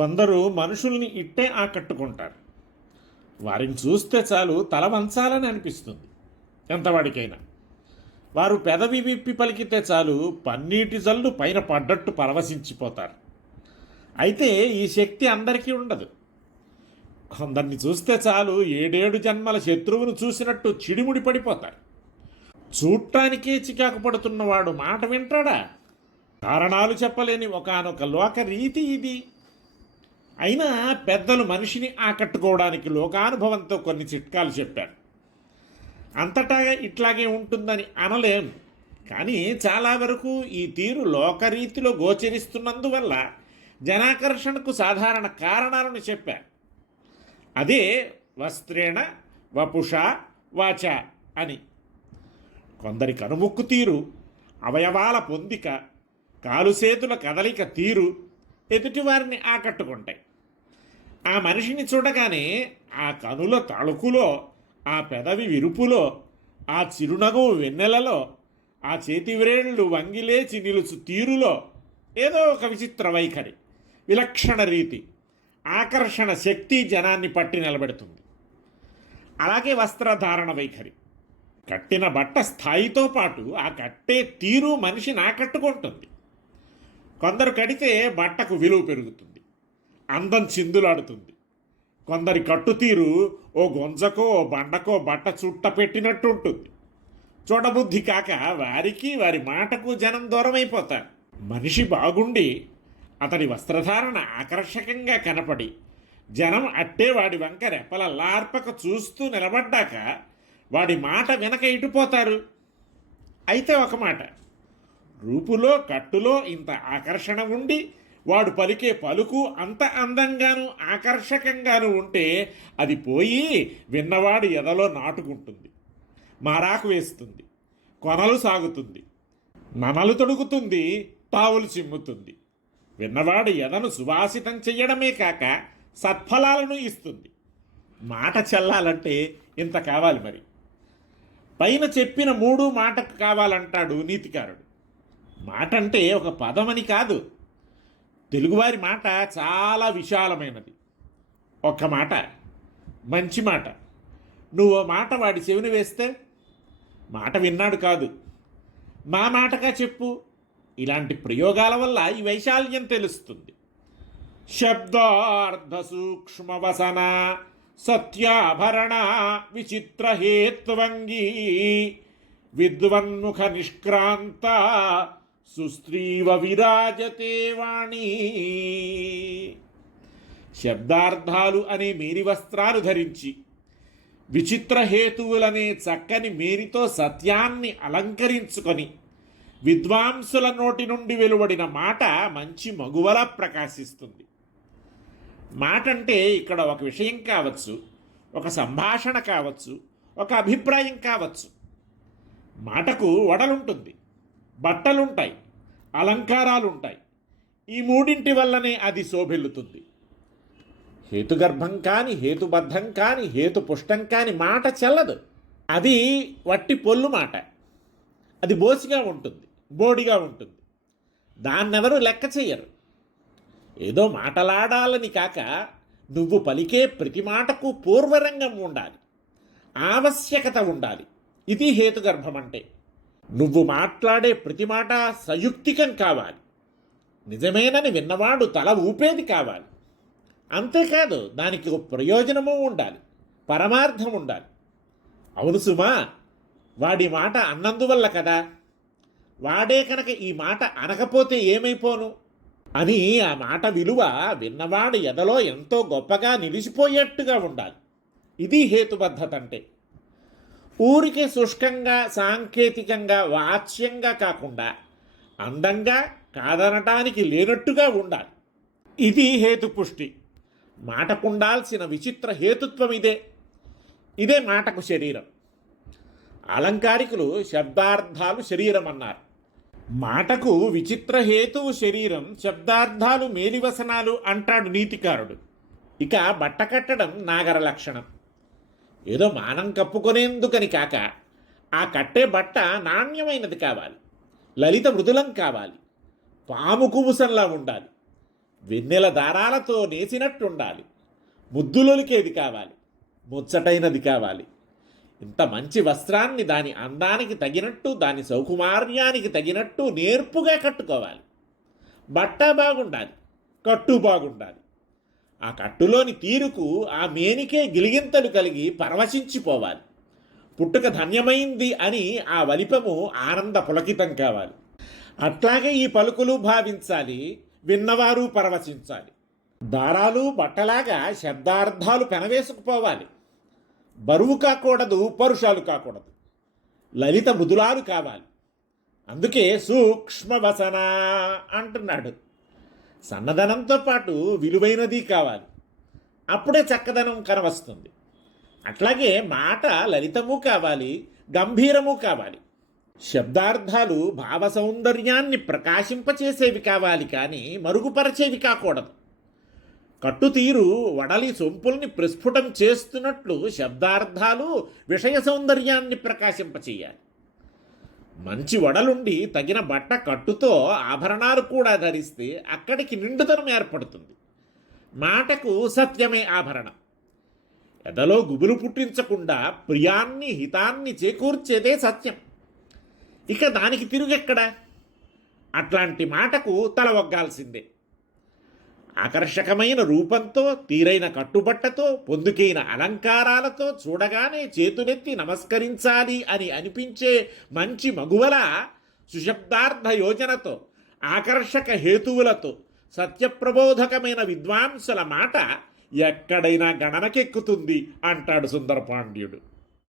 కొందరు మనుషుల్ని ఇట్టే ఆకట్టుకుంటారు. వారిని చూస్తే చాలు తల వంచాలని అనిపిస్తుంది ఎంతవాడికైనా. వారు పెదవి విప్పి పలికితే చాలు పన్నీటి జల్లు పైన పడ్డట్టు పరవశించిపోతారు. అయితే ఈ శక్తి అందరికీ ఉండదు. కొందరిని చూస్తే చాలు ఏడేడు జన్మల శత్రువును చూసినట్టు చిడిముడి పడిపోతారు. చూడటానికే చికాకు పడుతున్నవాడు మాట వింటాడా? కారణాలు చెప్పలేని ఒకానొక లోక రీతి ఇది. అయినా పెద్దలు మనిషిని ఆకట్టుకోవడానికి లోకానుభవంతో కొన్ని చిట్కాలు చెప్పారు. అంతటా ఇట్లాగే ఉంటుందని అనలేం, కానీ చాలా వరకు ఈ తీరు లోకరీతిలో గోచరిస్తున్నందువల్ల జనాకర్షణకు సాధారణ కారణాలను చెప్పారు. అదే వస్త్రేణ వపుష వాచ అని. కొందరి కనుముక్కు తీరు, అవయవాల పొందిక, కాలుసేతుల కదలిక తీరు ఎదుటివారిని ఆకట్టుకుంటాయి. ఆ మనిషిని చూడగానే ఆ కనుల తళుకులో, ఆ పెదవి విరుపులో, ఆ చిరునగవు వెన్నెలలో, ఆ చేతి వ్రేళ్ళు వంగిలేచి నిలుచు తీరులో ఏదో ఒక విచిత్ర వైఖరి, విలక్షణ రీతి, ఆకర్షణ శక్తి జనాన్ని పట్టి నిలబెడుతుంది. అలాగే వస్త్రధారణ వైఖరి. కట్టిన బట్ట స్థాయితో పాటు ఆ కట్టే తీరు మనిషిని ఆకట్టుకుంటుంది. కొందరు కడితే బట్టకు విలువ పెరుగుతుంది, అందం చిందులాడుతుంది. కొందరి కట్టుతీరు ఓ గొంజకో ఓ బండకో బట్ట చుట్ట పెట్టినట్టు ఉంటుంది. చూడబుద్ధి కాక వారికి వారి మాటకు జనం దూరమైపోతారు. మనిషి బాగుండి అతని వస్త్రధారణ ఆకర్షకంగా కనపడి జనం అట్టే వాడి వంక రెప్పలల్లార్పక చూస్తూ నిలబడ్డాక వాడి మాట వెనక ఇటుపోతారు. అయితే ఒక మాట, రూపులో కట్టులో ఇంత ఆకర్షణ ఉండి వాడు పలికే పలుకు అంత అందంగాను ఆకర్షకంగాను ఉంటే అది పోయి విన్నవాడి ఎదలో నాటుకుంటుంది, మారాకు వేస్తుంది, కొనలు సాగుతుంది, నమలు తొడుగుతుంది, తావులు చిమ్ముతుంది. విన్నవాడి ఎదను సువాసితం చెయ్యడమే కాక సత్ఫలాలను ఇస్తుంది. మాట చెల్లాలంటే ఇంత కావాలి మరి. పైన చెప్పిన మూడు మాటకు కావాలంటాడు నీతికారుడు. మాట అంటే ఒక పదమని కాదు. తెలుగువారి మాట చాలా విశాలమైనది. ఒక్క మాట, మంచి మాట. నువ్వు ఓ మాట వాడి చెవిని వేస్తే మాట విన్నాడు కాదు, మా మాటగా చెప్పు. ఇలాంటి ప్రయోగాల వల్ల ఈ వైశాల్యం తెలుస్తుంది. శబ్దార్థ సూక్ష్మవసన సత్యాభరణ విచిత్ర హేత్వంగీ విద్వన్ముఖ నిష్క్రాంత సుస్త్రీవ విరాజతే వాణి. శబ్దార్థాలు అనే మేరి వస్త్రాలు ధరించి, విచిత్ర హేతువులనే చక్కని మేరితో సత్యాన్ని అలంకరించుకొని విద్వాంసుల నోటి నుండి వెలువడిన మాట మంచి మగువలా ప్రకాశిస్తుంది. మాట అంటే ఇక్కడ ఒక విషయం కావచ్చు, ఒక సంభాషణ కావచ్చు, ఒక అభిప్రాయం కావచ్చు. మాటకు వడలుంటుంది, బట్టలుంటాయి, అలంకారాలుంటాయి. ఈ మూడింటి వల్లనే అది శోభిల్లుతుంది. హేతుగర్భం కాని, హేతుబద్ధం కాని, హేతుపుష్టం కాని మాట చెల్లదు. అది వట్టి పొల్లు మాట. అది బోసిగా ఉంటుంది, బోడిగా ఉంటుంది. దాన్నెవరూ లెక్క చెయ్యరు. ఏదో మాటలాడాలని కాక నువ్వు పలికే ప్రతి మాటకు పూర్వరంగం ఉండాలి, ఆవశ్యకత ఉండాలి. ఇది హేతుగర్భం అంటే. నువ్వు మాట్లాడే ప్రతి మాట సయుక్తికం కావాలి, నిజమేనని విన్నవాడు తల ఊపేది కావాలి. అంతేకాదు దానికి ఒక ప్రయోజనము ఉండాలి, పరమార్థం ఉండాలి. అవును సుమా, వాడి మాట అన్నందువల్ల కదా, వాడే కనుక ఈ మాట అనకపోతే ఏమైపోను అని ఆ మాట విలువ విన్నవాడి ఎదలో ఎంతో గొప్పగా నిలిచిపోయేట్టుగా ఉండాలి. ఇది హేతుబద్ధత అంటే. ఊరికే శుష్కంగా, సాంకేతికంగా, వాచ్యంగా కాకుండా అందంగా, కాదనటానికి లేనట్టుగా ఉండాలి. ఇది హేతుపుష్టి. మాటకుండాల్సిన విచిత్ర హేతుత్వం ఇదే. ఇదే మాటకు శరీరం. అలంకారికులు శబ్దార్థాలు శరీరం అన్నారు. మాటకు విచిత్ర హేతువు శరీరం, శబ్దార్థాలు మేలివసనాలు అంటాడు నీతికారుడు. ఇక బట్ట కట్టడం నాగర లక్షణం. ఏదో మానం కప్పుకొనేందుకని కాక ఆ కట్టే బట్ట నాణ్యమైనది కావాలి, లలిత మృదులం కావాలి, పాము కుబుసంలా ఉండాలి. వెన్నెల దారాలతో నేసినట్టుండాలి. ముద్దులొలికేది కావాలి, ముచ్చటైనది కావాలి. ఇంత మంచి వస్త్రాన్ని దాని అందానికి తగినట్టు, దాని సౌకుమార్యానికి తగినట్టు నేర్పుగా కట్టుకోవాలి. బట్ట బాగుండాలి, కట్టు బాగుండాలి. ఆ కట్టులోని తీరుకు ఆ మేనికే గిలిగింతలు కలిగి పరవశించిపోవాలి. పుట్టుక ధన్యమైంది అని ఆ వలిపము ఆనంద పులకితం కావాలి. అట్లాగే ఈ పలుకులు భావించాలి, విన్నవారు పరవశించాలి. దారాలు బట్టలాగా శబ్దార్థాలు పెనవేసుకుపోవాలి. బరువు కాకూడదు, పరుషాలు కాకూడదు. లలిత మృదులాలు కావాలి. అందుకే సూక్ష్మవసన అంటున్నాడు. సన్నదనంతో పాటు విలువైనది కావాలి. అప్పుడే చక్కదనం కనవస్తుంది. అట్లాగే మాట లలితము కావాలి, గంభీరము కావాలి. శబ్దార్థాలు భావ సౌందర్యాన్ని ప్రకాశింపచేసేవి కావాలి, కానీ మరుగుపరచేవి కాకూడదు. కట్టుతీరు వడలి సొంపుల్ని ప్రస్ఫుటం చేస్తున్నట్లు శబ్దార్థాలు విషయ సౌందర్యాన్ని ప్రకాశింపచేయాలి. మంచి వడలుండి తగిన బట్ట కట్టుతో ఆభరణాలు కూడా ధరిస్తే అక్కడికి నిండుతనం ఏర్పడుతుంది. మాటకు సత్యమే ఆభరణం. ఎదలో గుబులు పుట్టించకుండా ప్రియాన్ని హితాన్ని చేకూర్చేదే సత్యం. ఇక దానికి తిరుగెక్కడ? అట్లాంటి మాటకు తల ఒగ్గాల్సిందే. ఆకర్షకమైన రూపంతో, తీరైన కట్టుబట్టతో, పొందుకైన అలంకారాలతో చూడగానే చేతులెత్తి నమస్కరించాలి అని అనిపించే మంచి మగువల సుశబ్దార్థ యోజనతో, ఆకర్షక హేతువులతో, సత్యప్రబోధకమైన విద్వాంసుల మాట ఎక్కడైనా గణనకెక్కుతుంది అంటాడు సుందరపాండ్యుడు.